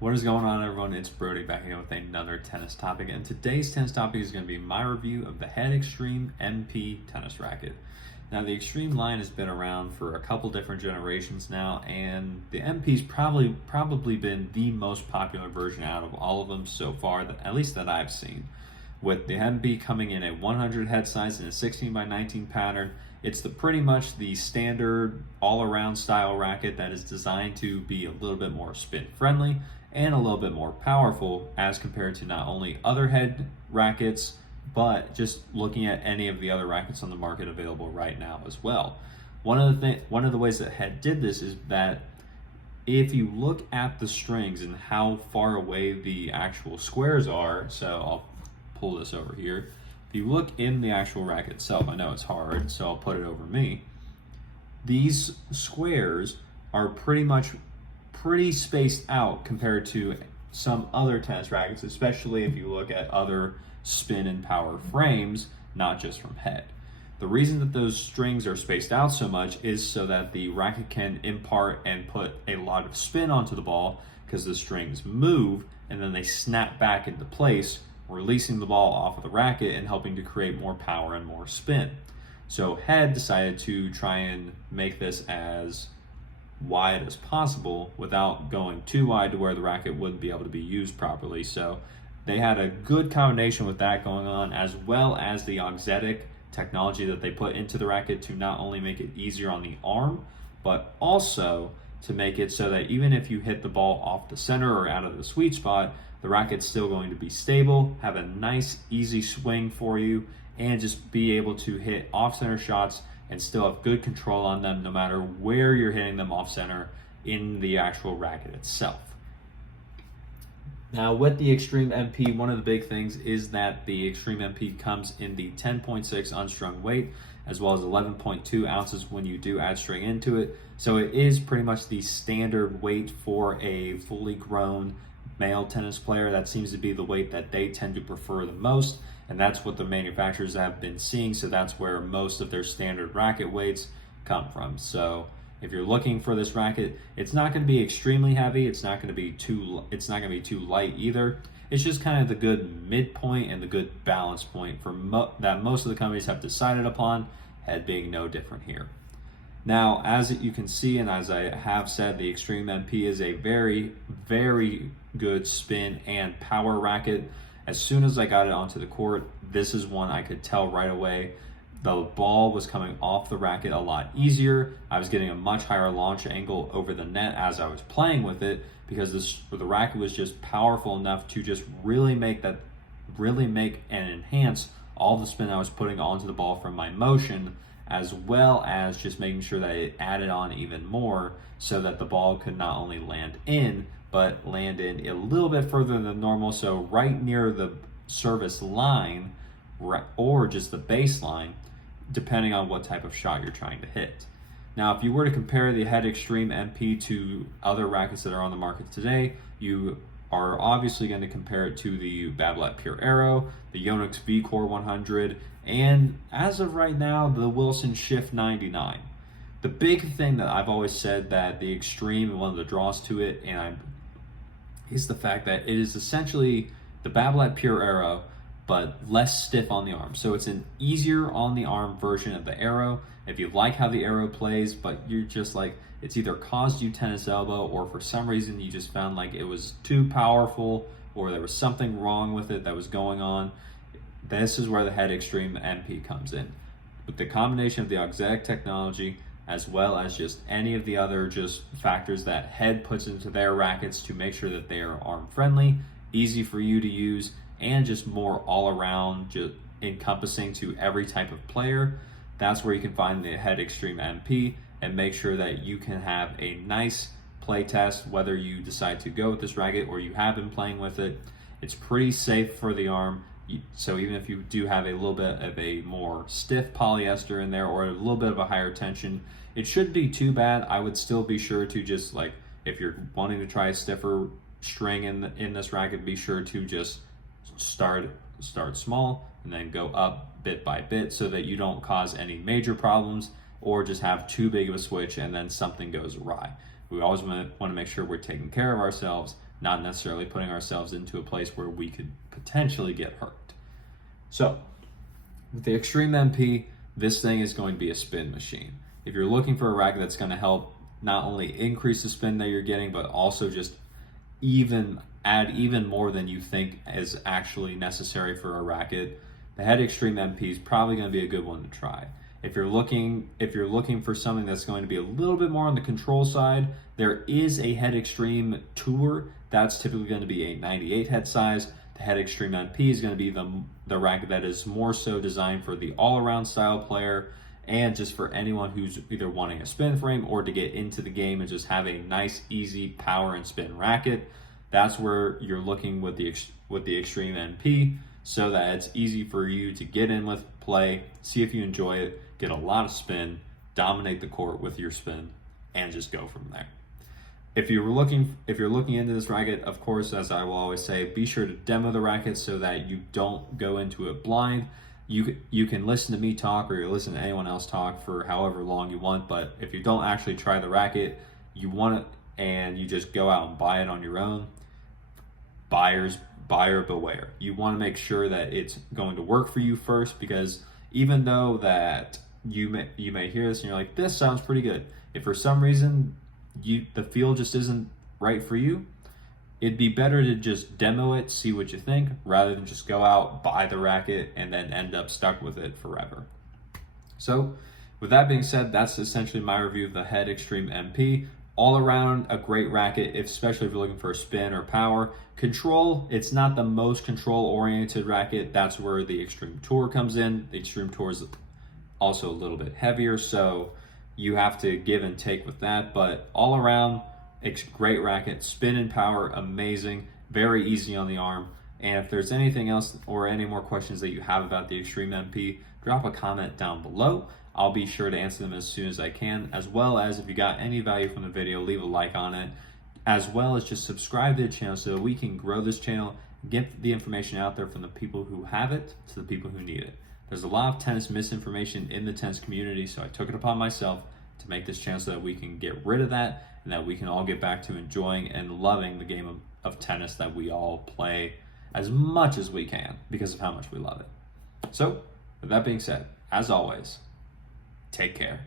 What is going on, everyone? It's Brody back again with another tennis topic, and today's tennis topic is going to be my review of the Head Extreme MP tennis racket. Now, the Extreme line has been around for a couple different generations now, and the MP's probably been the most popular version out of all of them so far, at least that I've seen. With the MP coming in a 100 head size and a 16 by 19 pattern, it's pretty much the standard all-around style racket that is designed to be a little bit more spin friendly and a little bit more powerful as compared to not only other head rackets, but just looking at any of the other rackets on the market available right now as well. One of the ways that Head did this is that if you look at the strings and how far away the actual squares are, so I'll pull this over here. If you look in the actual racket itself, I know it's hard, so I'll put it over me. These squares are pretty spaced out compared to some other tennis rackets, especially if you look at other spin and power frames, not just from Head. The reason that those strings are spaced out so much is so that the racket can impart and put a lot of spin onto the ball, because the strings move and then they snap back into place, releasing the ball off of the racket and helping to create more power and more spin. So Head decided to try and make this as wide as possible without going too wide to where the racket wouldn't be able to be used properly. So they had a good combination with that going on, as well as the Auxetic technology that they put into the racket to not only make it easier on the arm, but also to make it so that even if you hit the ball off the center or out of the sweet spot, the racket's still going to be stable, have a nice easy swing for you, and just be able to hit off-center shots and still have good control on them no matter where you're hitting them off-center in the actual racket itself. Now, with the Extreme MP, one of the big things is that the Extreme MP comes in the 10.6 unstrung weight, as well as 11.2 ounces when you do add string into it. So it is pretty much the standard weight for a fully grown male tennis player. That seems to be the weight that they tend to prefer the most, and that's what the manufacturers have been seeing. So that's where most of their standard racket weights come from. So if you're looking for this racket, it's not going to be extremely heavy. It's not going to be too light either. It's just kind of the good midpoint and the good balance point for that most of the companies have decided upon. Head being no different here. Now, as you can see, and as I have said, the Extreme MP is a very, very good spin and power racket. As soon as I got it onto the court, this is one I could tell right away. The ball was coming off the racket a lot easier. I was getting a much higher launch angle over the net as I was playing with it, because the racket was just powerful enough to just really make and enhance all the spin I was putting onto the ball from my motion, as well as just making sure that it added on even more so that the ball could not only land in, but land in a little bit further than normal, so right near the service line or just the baseline, depending on what type of shot you're trying to hit. Now, if you were to compare the Head Extreme MP to other rackets that are on the market today, you are obviously going to compare it to the Babolat Pure Aero, the Yonex V-Core 100, and as of right now, the Wilson Shift 99. The big thing that I've always said that the Extreme, and one of the draws to it, is the fact that it is essentially the Babolat Pure Aero, but less stiff on the arm. So it's an easier on the arm version of the Aero. If you like how the Aero plays, but you're just like, it's either caused you tennis elbow, or for some reason you just found like it was too powerful, or there was something wrong with it that was going on, this is where the Head Extreme MP comes in. With the combination of the Auxetic technology, as well as just any of the other just factors that Head puts into their rackets to make sure that they are arm friendly, easy for you to use, and just more all around, just encompassing to every type of player, that's where you can find the Head Extreme MP and make sure that you can have a nice play test, whether you decide to go with this racket or you have been playing with it. It's pretty safe for the arm. So even if you do have a little bit of a more stiff polyester in there or a little bit of a higher tension, it shouldn't be too bad. I would still be sure to just, like, if you're wanting to try a stiffer string in this racket, be sure to just start small and then go up bit by bit so that you don't cause any major problems or just have too big of a switch and then something goes awry. We always want to make sure we're taking care of ourselves not necessarily putting ourselves into a place where we could potentially get hurt. So with the Extreme MP, this thing is going to be a spin machine. If you're looking for a racket that's going to help not only increase the spin that you're getting, but also just add even more than you think is actually necessary for a racket, the Head Extreme MP is probably going to be a good one to try. If you're looking for something that's going to be a little bit more on the control side, there is a Head Extreme Tour. That's typically going to be a 98 head size. The Head Extreme MP is going to be the racket that is more so designed for the all-around style player, and just for anyone who's either wanting a spin frame or to get into the game and just have a nice, easy power and spin racket. That's where you're looking with the Extreme MP, so that it's easy for you to get in with, play, see if you enjoy it, get a lot of spin, dominate the court with your spin, and just go from there. If you're looking into this racket, of course, as I will always say, be sure to demo the racket so that you don't go into it blind. You can listen to me talk, or you listen to anyone else talk for however long you want, but if you don't actually try the racket, you want it, and you just go out and buy it on your own, buyer beware. You want to make sure that it's going to work for you first, because even though that you may hear this and you're like, this sounds pretty good, if for some reason the feel just isn't right for you, it'd be better to just demo it, see what you think, rather than just go out, buy the racket, and then end up stuck with it forever. So with that being said, that's essentially my review of the Head Extreme MP. All around a great racket, especially if you're looking for spin or power. Control, it's not the most control-oriented racket. That's where the Extreme Tour comes in. The Extreme Tour is also a little bit heavier, so you have to give and take with that. But all around, it's great racket. Spin and power, amazing. Very easy on the arm. And if there's anything else or any more questions that you have about the Extreme MP, drop a comment down below. I'll be sure to answer them as soon as I can, as well as if you got any value from the video, leave a like on it, as well as just subscribe to the channel so that we can grow this channel, get the information out there from the people who have it to the people who need it. There's a lot of tennis misinformation in the tennis community, so I took it upon myself to make this channel so that we can get rid of that, and that we can all get back to enjoying and loving the game of tennis that we all play as much as we can because of how much we love it. So with that being said, as always, take care.